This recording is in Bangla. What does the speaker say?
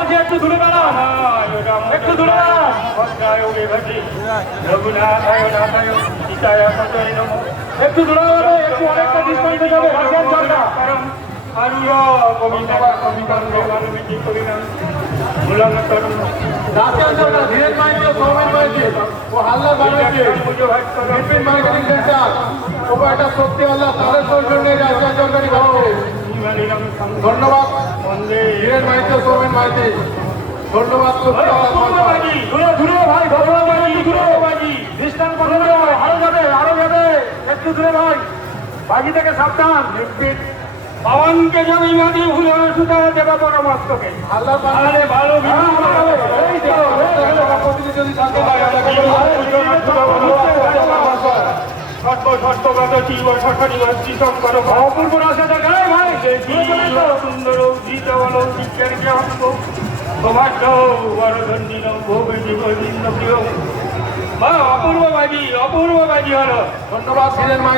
বলছি একটু দূরে দাঁড়াও, একটু দূরে দাঁড়াও। একটু দূরে দাঁড়াবে, একটু অনেকটা ডিস্টেন্সে যাবে, রাখেন জলটা। রাখেন জলটা, ধীরেন মাইতি ও সৌমেন মাইতি ও হাল্লা বানাইছে বিপিন মার্কেটিং সেন্টার ও একটা শক্তি আল্লাহ তাদের সৌজন্যে রাখেন জলটা নিভাবে। ধন্যবাদ ধীরেন মাইতি ও সৌমেন মাইতি, ধন্যবাদ। দূরে দূরে ভাই, ধন্যবাদ দূরে ডিস্টেন্স করে আরো যাবে, আরো যাবে, একটু দূরে ভাই, বাজি থেকে সাবধান। পাওয়ানকে যদি মাটি ভুলে সুতা দেবা পরামর্শকে আল্লাহ পাহাড়ে ভালো অপূর্ব রাশা দেখায় ভাই, সুন্দর গীত বলো শিক্ষার জ্ঞান তোমার বরদন্ডিন ভোগ জীবন প্রিয় অপূর্ব বাজি হলো। ধন্যবাদ।